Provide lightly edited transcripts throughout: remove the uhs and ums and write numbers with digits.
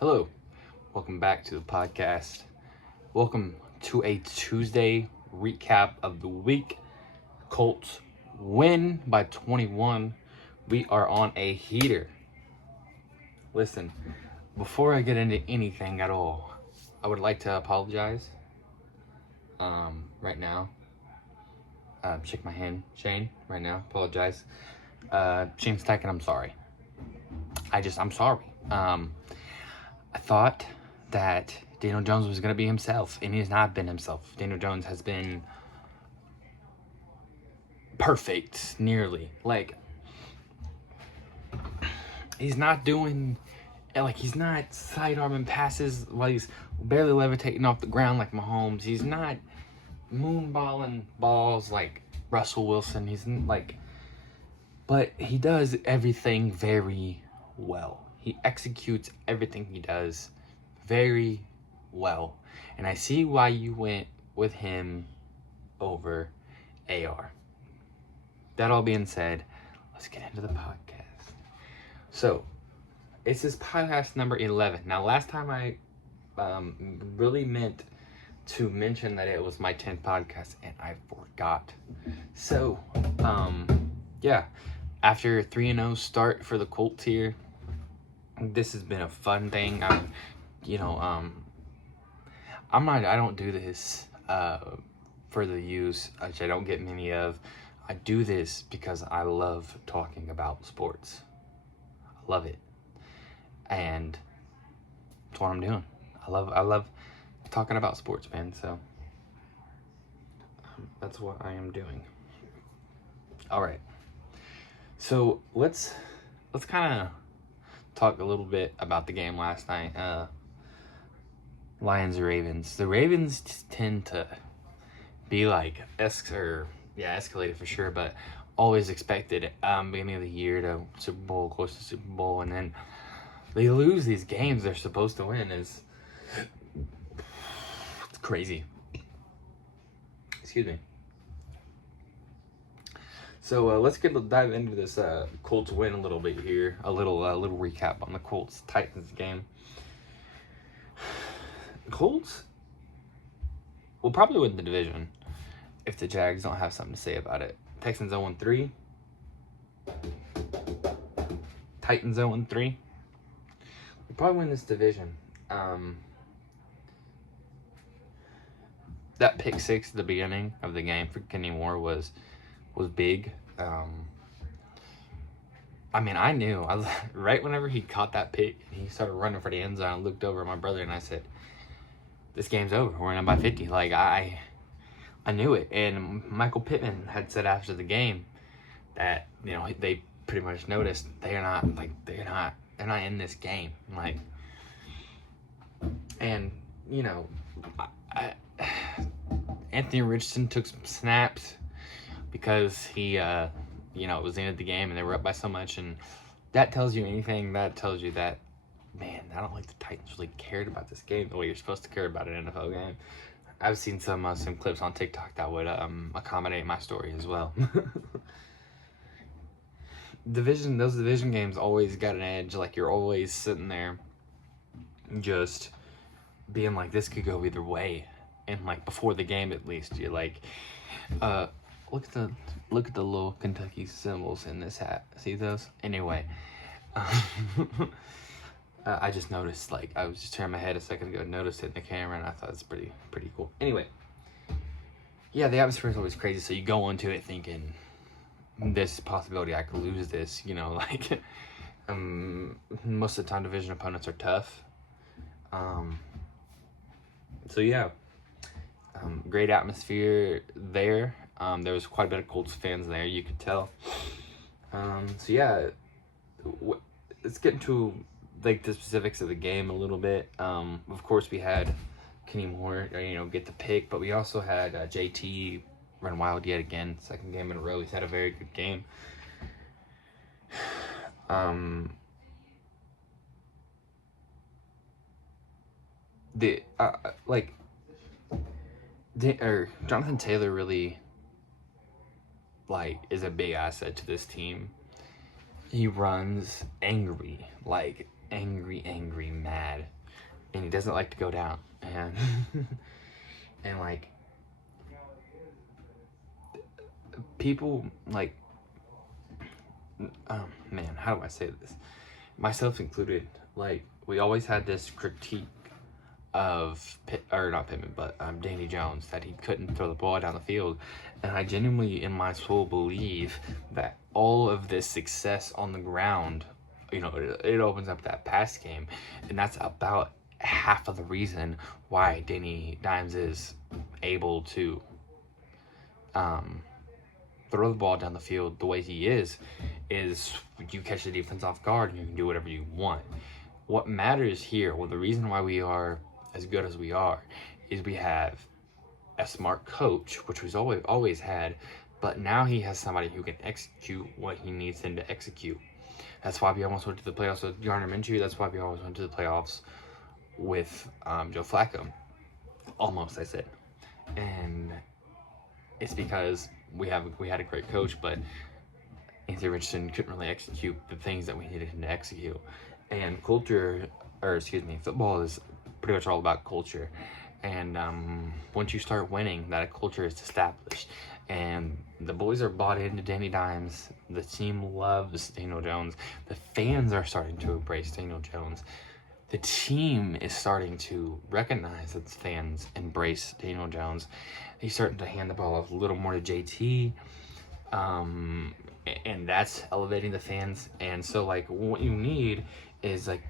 Hello, welcome back to the podcast. Welcome to a Tuesday recap of the week. Colts win by 21. We are on a heater. Listen, before I get into anything at all, I would like to apologize. Right now. Shake my hand, Shane, right now. Apologize. Shane Steichen, I'm sorry. I'm sorry. I thought that Daniel Jones was going to be himself, and he has not been himself. Daniel Jones has been perfect, nearly. He's not doing, he's not side-arming passes while he's barely levitating off the ground like Mahomes. He's not moonballing balls like Russell Wilson. But he does everything very well. He executes everything he does very well. And I see why you went with him over AR. That all being said, let's get into the podcast. So, it's this podcast number 11. Now, last time I really meant to mention that it was my 10th podcast, and I forgot. So, yeah. After 3-0 start for the Colts here, this has been a fun thing. I don't do this for the views, which I don't get many of. I do this because I love talking about sports. I love it, and that's what I'm doing. I love talking about sports, man. So that's what I am doing. All right. So let's kind of talk a little bit about the game last night. Lions-Ravens. The Ravens tend to be like escalated for sure, but always expected beginning of the year to Super Bowl, close to Super Bowl, and then they lose these games they're supposed to win. It's crazy. Excuse me. So let's dive into this Colts win a little bit here. A little recap on the Colts-Titans game. Colts will probably win the division if the Jags don't have something to say about it. Texans 0-3. Titans 0-3. We'll probably win this division. That pick six at the beginning of the game for Kenny Moore was big. I knew. Right whenever he caught that pick, he started running for the end zone. I looked over at my brother and I said, "This game's over. We're in by 50." I knew it. And Michael Pittman had said after the game that they pretty much noticed they're not in this game. Anthony Richardson took some snaps because he, it was the end of the game and they were up by so much. And that tells you anything. That tells you that, man, I don't think the Titans really cared about this game the way you're supposed to care about an NFL game. I've seen some clips on TikTok that would accommodate my story as well. Those division games always got an edge. You're always sitting there just being like, this could go either way. And before the game, at least, you're like, look at the little Kentucky symbols in this hat. See those? Anyway, I just noticed. I was just turning my head a second ago, noticed it in the camera, and I thought it's pretty cool. Anyway, yeah, the atmosphere is always crazy. So you go into it thinking, this possibility I could lose this. Most of the time, division opponents are tough. So yeah. Great atmosphere there. There was quite a bit of Colts fans there, you could tell. So yeah, let's get into the specifics of the game a little bit. Of course, we had Kenny Moore, get the pick, but we also had JT run wild yet again, second game in a row. He's had a very good game. Jonathan Taylor really is a big asset to this team. He runs angry, angry, mad. and he doesn't like to go down. And and like people like, man, how do I say this? Myself included, like, we always had this critique of not Pittman, but Danny Jones, that he couldn't throw the ball down the field. And I genuinely, in my soul, believe that all of this success on the ground, you know, it opens up that pass game, and that's about half of the reason why Danny Dimes is able to throw the ball down the field the way he is you catch the defense off guard and you can do whatever you want. What matters here, well, the reason why we are as good as we are, is we have a smart coach, which we've always had, but now he has somebody who can execute what he needs him to execute. That's why we almost went to the playoffs with Gardner Minshew. That's why we always went to the playoffs with Joe Flacco. Almost, I said. And it's because we had a great coach, but Anthony Richardson couldn't really execute the things that we needed him to execute. And football is pretty much all about culture. And once you start winning, that culture is established. And the boys are bought into Danny Dimes. The team loves Daniel Jones. The fans are starting to embrace Daniel Jones. The team is starting to recognize that the fans embrace Daniel Jones. He's starting to hand the ball off a little more to JT. And that's elevating the fans. And so, like, what you need is, like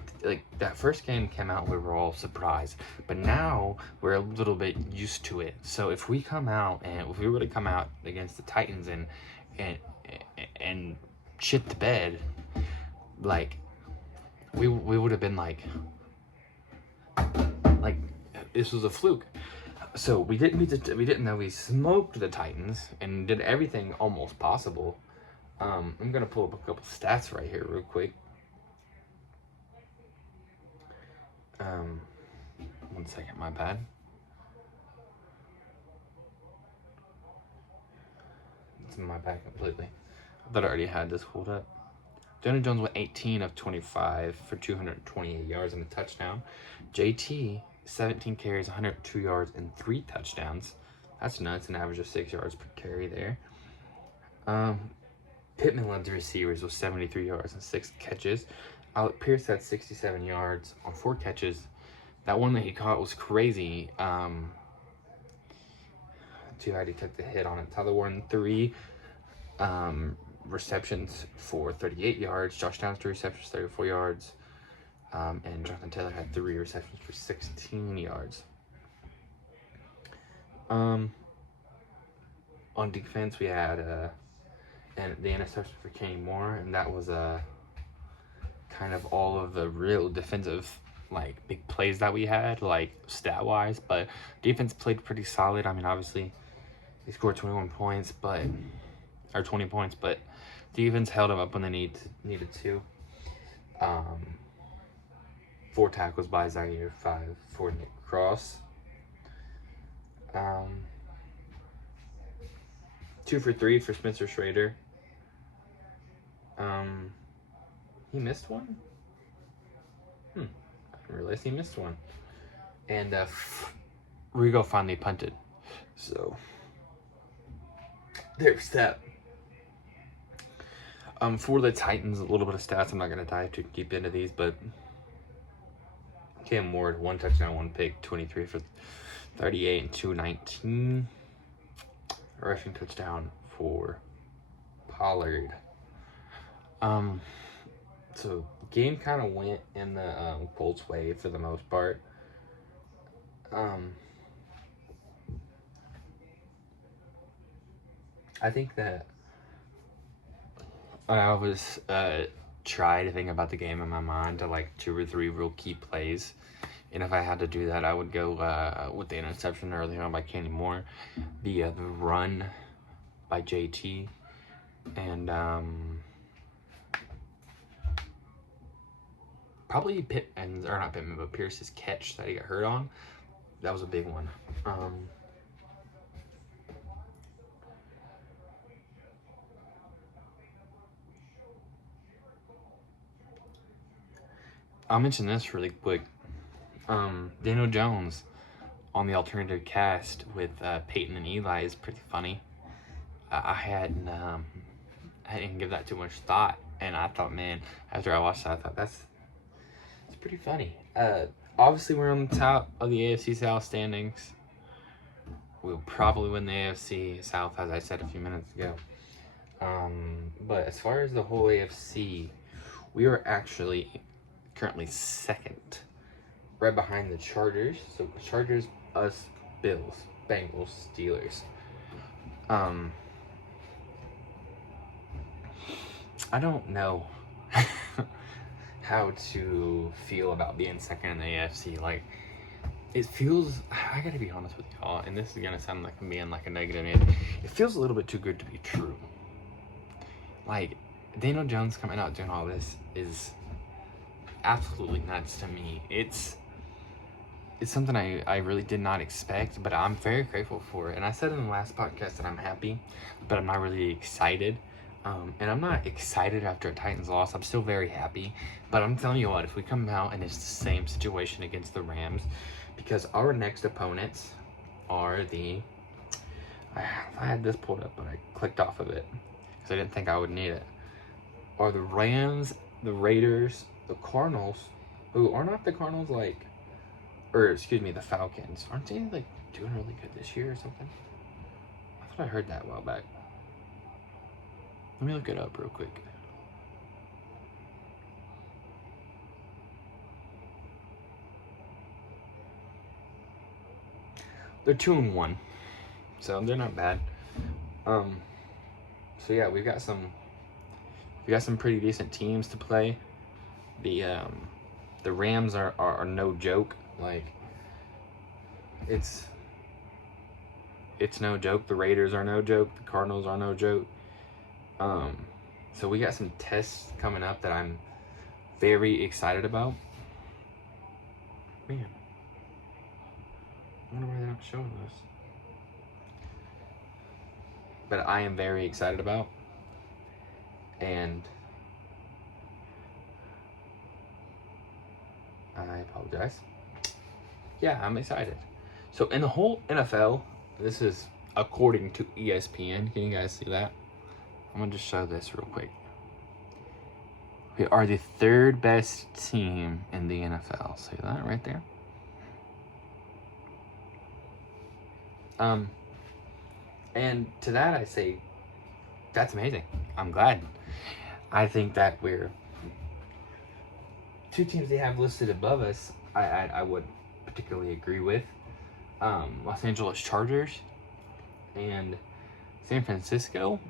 that first game came out, we were all surprised. But now we're a little bit used to it. So if we come out, and if we were to come out against the Titans and shit the bed, like, we would have been like this was a fluke. So we didn't know we smoked the Titans and did everything almost possible. I'm gonna pull up a couple stats right here real quick. 1 second, my bad. It's in my bad completely. I thought I already had this pulled up. Daniel Jones went 18 of 25 for 228 yards and a touchdown. JT, 17 carries, 102 yards, and 3 touchdowns. That's nuts, an average of 6 yards per carry there. Pittman led the receivers with 73 yards and 6 catches. Alec Pierce had 67 yards on 4 catches. That one that he caught was crazy. Too bad he took the hit on it. Tyler Warren, 3 receptions for 38 yards. Josh Downs, 3 receptions, 34 yards. And Jonathan Taylor had 3 receptions for 16 yards. On defense, we had and the interception for Kenny Moore, and that was kind of all of the real defensive, like, big plays that we had, like, stat-wise. But defense played pretty solid. I mean, obviously, they scored 20 points, but defense held them up when they needed to. 4 tackles by Zaire, 5 for Nick Cross. 2 for 3 for Spencer Schrader. He missed one? I didn't realize he missed one. And Rigo finally punted. So there's that. For the Titans, a little bit of stats. I'm not going to dive too deep into these, but Cam Ward, 1 touchdown, 1 pick, 23 for 38 and 219. Rushing touchdown for Pollard. So game kind of went in the Colts' way for the most part. I think that I always try to think about the game in my mind to, like, 2 or 3 real key plays. And if I had to do that, I would go with the interception early on by Kenny Moore, the run by JT, and probably Pierce's catch that he got hurt on. That was a big one. I'll mention this really quick. Daniel Jones on the alternative cast with Peyton and Eli is pretty funny. I didn't give that too much thought, and I thought, man, after I watched that, I thought it's pretty funny. Obviously, we're on the top of the AFC South standings. We'll probably win the AFC South, as I said a few minutes ago. But as far as the whole AFC, we are actually currently second, right behind the Chargers. So Chargers, us, Bills, Bengals, Steelers. I don't know how to feel about being second in the AFC. Like, it feels, I gotta be honest with y'all, and this is gonna sound like I'm being like a negative man. It feels a little bit too good to be true. Like, Daniel Jones coming out doing all this is absolutely nuts to me. It's something I really did not expect, but I'm very grateful for it. And I said in the last podcast that I'm happy, but I'm not really excited. And I'm not excited after a Titans loss. I'm still very happy. But I'm telling you what, if we come out and it's the same situation against the Rams, because our next opponents are the... I had this pulled up, but I clicked off of it because I didn't think I would need it. Are the Rams, the Raiders, the Cardinals. Ooh, are not the Cardinals like... Or, excuse me, the Falcons. Aren't they like doing really good this year or something? I thought I heard that a while back. Let me look it up real quick. They're 2-1, so they're not bad. So yeah, we got some pretty decent teams to play. The Rams are no joke. Like, it's no joke. The Raiders are no joke. The Cardinals are no joke. So we got some tests coming up that I'm very excited about. Man, I wonder why they're not showing this. But I am very excited about. And I apologize. Yeah, I'm excited. So in the whole NFL, this is according to ESPN. Can you guys see that? I'm going to just show this real quick. We are the third best team in the NFL. See that right there? And to that I say, that's amazing. I'm glad. I think that we're... Two teams they have listed above us, I would particularly agree with. Los Angeles Chargers and San Francisco.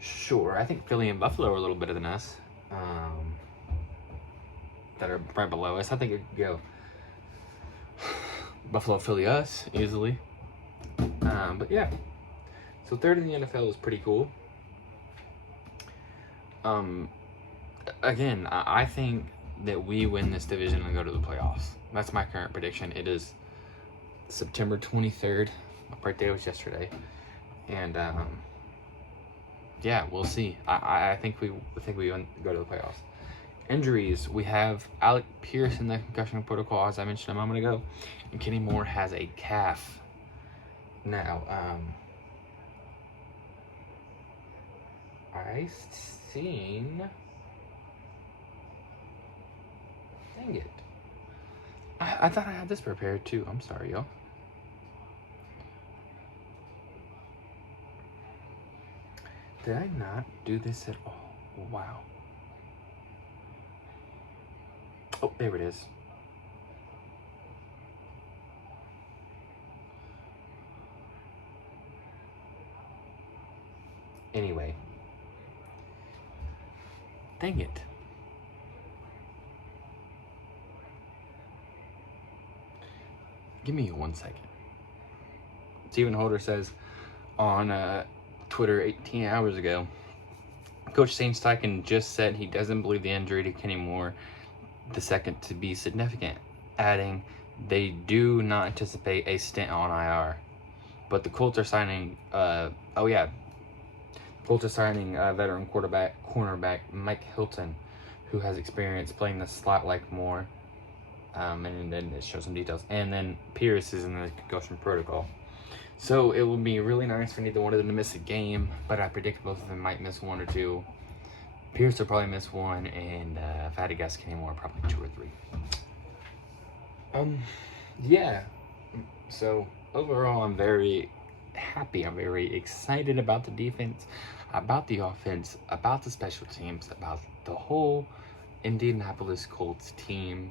Sure, I think Philly and Buffalo are a little better than us. That are right below us. I think it could go Buffalo, Philly, us easily. But yeah, so third in the NFL is pretty cool. Again, I think that we win this division and go to the playoffs. That's my current prediction. It is September 23rd. My birthday was yesterday, and yeah, we'll see. I think we go to the playoffs. Injuries, we have Alec Pierce in the concussion protocol, as I mentioned a moment ago, and Kenny Moore has a calf. Now, I seen... Dang it. I thought I had this prepared too. I'm sorry, y'all. Did I not do this at all? Wow. Oh, there it is. Anyway. Dang it. Give me 1 second. Stephen Holder says on Twitter 18 hours ago, Coach Shane Steichen just said he doesn't believe the injury to Kenny Moore II to be significant, adding they do not anticipate a stint on IR. But the Colts are signing, Colts are signing veteran cornerback Mike Hilton, who has experience playing the slot like more. And then it shows some details. And then Pierce is in the concussion protocol. So it would be really nice for neither one of them to miss a game, but I predict both of them might miss 1 or 2. Pierce will probably miss 1, and if I had to guess, Kenny Moore probably 2 or 3. Yeah. So overall, I'm very happy. I'm very excited about the defense, about the offense, about the special teams, about the whole Indianapolis Colts team.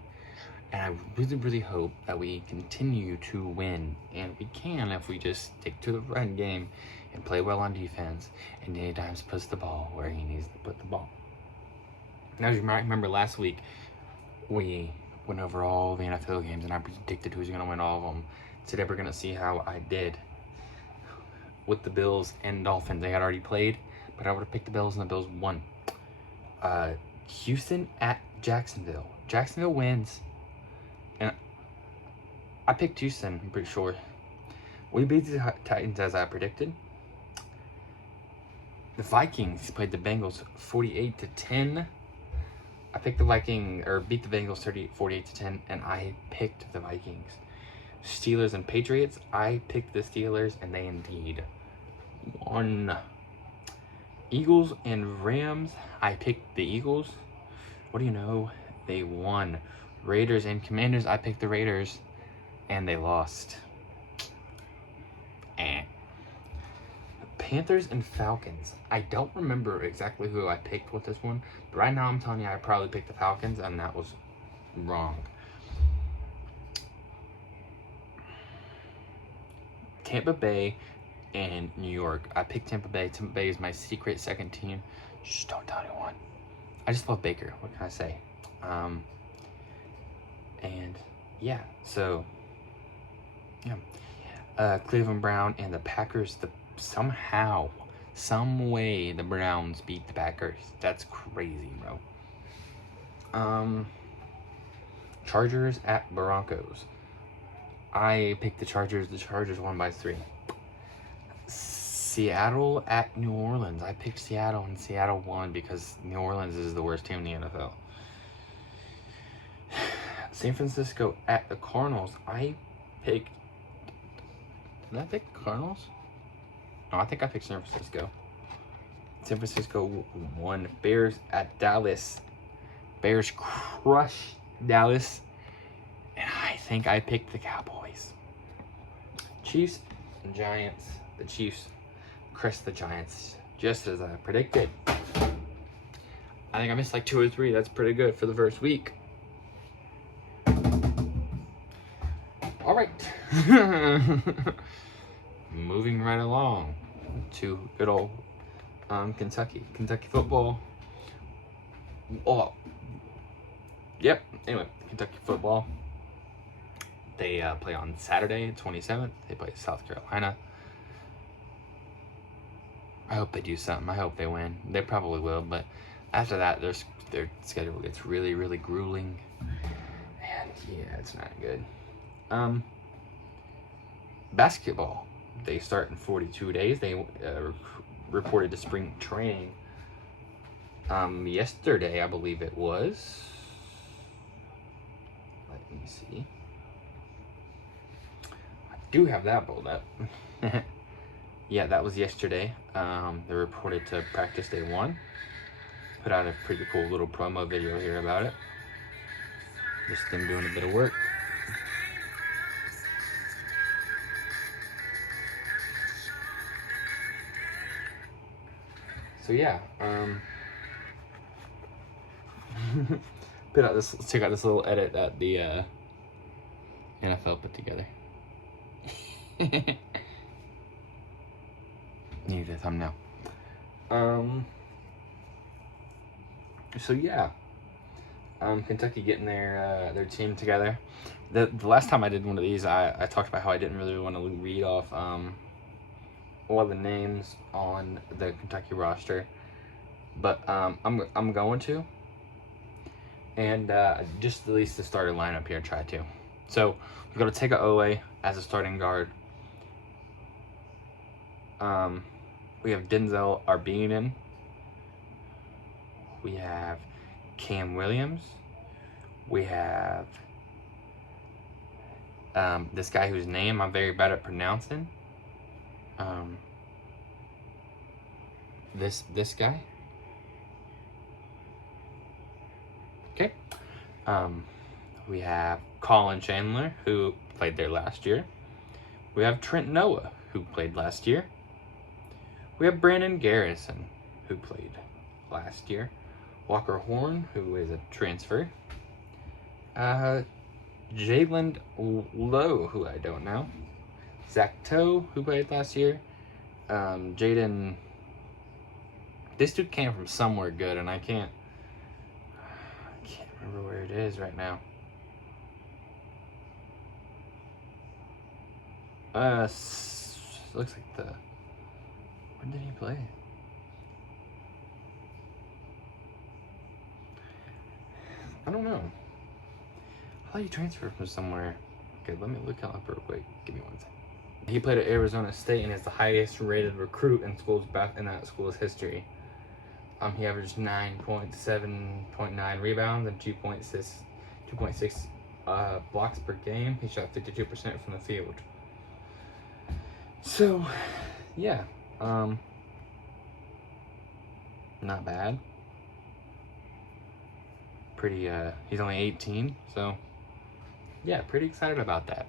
And I really, really hope that we continue to win. And we can if we just stick to the run game and play well on defense. And Danny Dimes puts the ball where he needs to put the ball. Now, as you might remember last week, we went over all the NFL games and I predicted who's going to win all of them. Today we're going to see how I did with the Bills and Dolphins. They had already played, but I would have picked the Bills and the Bills won. Houston at Jacksonville. Jacksonville wins. And I picked Houston, I'm pretty sure. We beat the Titans as I predicted. The Vikings played the Bengals 48-10. I picked the beat the Bengals 48-10, and I picked the Vikings. Steelers and Patriots, I picked the Steelers, and they indeed won. Eagles and Rams, I picked the Eagles. What do you know? They won. Raiders and Commanders, I picked the Raiders, and they lost. Panthers and Falcons. I don't remember exactly who I picked with this one, but right now I'm telling you I probably picked the Falcons, and that was wrong. Tampa Bay and New York. I picked Tampa Bay. Tampa Bay is my secret second team. Shh, don't tell anyone. I just love Baker. What can I say? And yeah, so yeah. Cleveland Brown and the Packers. Somehow, some way, the Browns beat the Packers. That's crazy, bro. Chargers at Broncos. I picked the Chargers. The Chargers won by 3. Seattle at New Orleans. I picked Seattle, and Seattle won because New Orleans is the worst team in the NFL. San Francisco at the Cardinals. I picked... Did I pick the Cardinals? No, I think I picked San Francisco. San Francisco won. Bears at Dallas. Bears crushed Dallas. And I think I picked the Cowboys. Chiefs and Giants. The Chiefs crushed the Giants just as I predicted. I think I missed like 2 or 3. That's pretty good for the first week. All right. Moving right along to good old Kentucky football. Oh, yep. Anyway, Kentucky football. They play on Saturday, 27th. They play South Carolina. I hope they do something. I hope they win. They probably will, but after that, their schedule gets really, really grueling, and yeah, it's not good. Basketball. They start in 42 days. They reported to spring training yesterday, I believe it was. Let me see. I do have that pulled up. Yeah, that was yesterday. They reported to practice day 1. Put out a pretty cool little promo video here about it. Just them doing a bit of work. So yeah, check out this little edit that the NFL put together. Need a thumbnail. So yeah, Kentucky getting their team together. The last time I did one of these, I talked about how I didn't really want to read off all of the names on the Kentucky roster, but I'm going to, and just at least the starter lineup here, try to. So we're going to take Owe as a starting guard. We have Denzel Arbinin. We have Cam Williams. We have this guy whose name I'm very bad at pronouncing. This guy. Okay. We have Colin Chandler, who played there last year. We have Trent Noah, who played last year. We have Brandon Garrison, who played last year. Walker Horn, who is a transfer. Jalen Lowe, who I don't know. Zach Toe, who played last year. Jaden. This dude came from somewhere good, and I can't remember where it is right now. Looks like when did he play? I don't know. I thought he transferred from somewhere. Okay, let me look him up real quick. Give me one second. He played at Arizona State and is the highest rated recruit in that school's history. He averaged 9.9 rebounds and 2.6 blocks per game. He shot 52% from the field. So, yeah, not bad. Pretty, he's only 18, so yeah, pretty excited about that.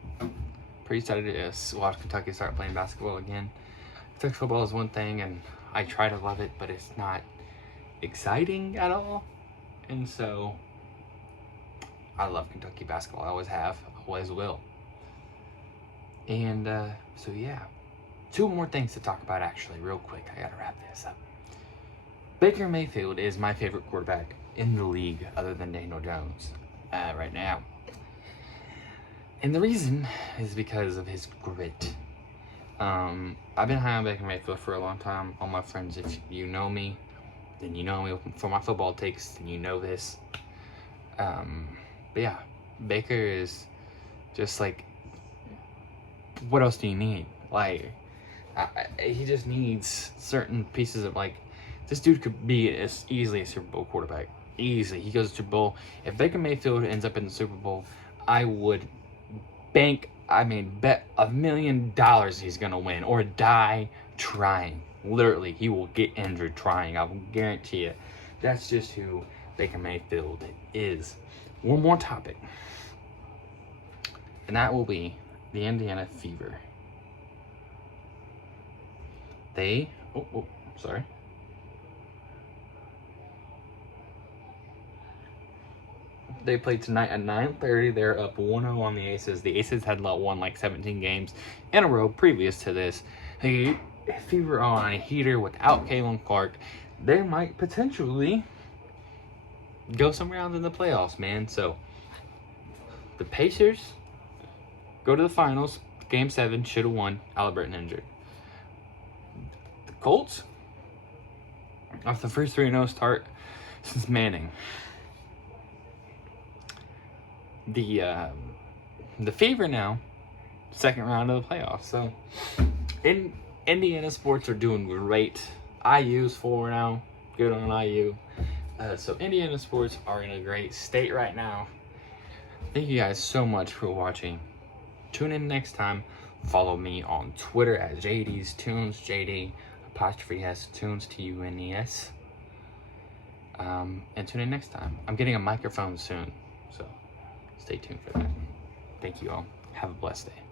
Pretty excited to watch Kentucky start playing basketball again. Kentucky football is one thing, and I try to love it, but it's not exciting at all. And so, I love Kentucky basketball. I always have, always will. And so yeah, 2 more things to talk about actually, real quick. I gotta wrap this up. Baker Mayfield is my favorite quarterback in the league, other than Daniel Jones, right now. And the reason is because of his grit. I've been high on Baker Mayfield for a long time. All my friends, if you know me, then you know me for my football takes, and you know this. But yeah, Baker is just like, what else do you need? Like, he just needs certain pieces of, like, this dude could be as easily a Super Bowl quarterback. Easily. He goes to Super Bowl. If Baker Mayfield ends up in the Super Bowl, I would bet $1 million he's going to win or die trying. Literally, he will get injured trying. I will guarantee it. That's just who Baker Mayfield is. One more topic, and that will be the Indiana Fever. They played tonight at 9:30. They're up 1-0 on the Aces. The Aces had won like 17 games in a row previous to this. The Fever on a heater without Kalen Clark. They might potentially go some rounds in the playoffs, man. So the Pacers go to the finals. Game 7 should have won. Halliburton injured. The Colts, off the first 3-0 start since Manning. The Fever now, second round of the playoffs. So, Indiana sports are doing great. IU's 4-0. Good on IU. So Indiana sports are in a great state right now. Thank you guys so much for watching. Tune in next time. Follow me on Twitter at JD's Tunes, JD''S Tunes, TUNES. And tune in next time. I'm getting a microphone soon, so stay tuned for that. Thank you all. Have a blessed day.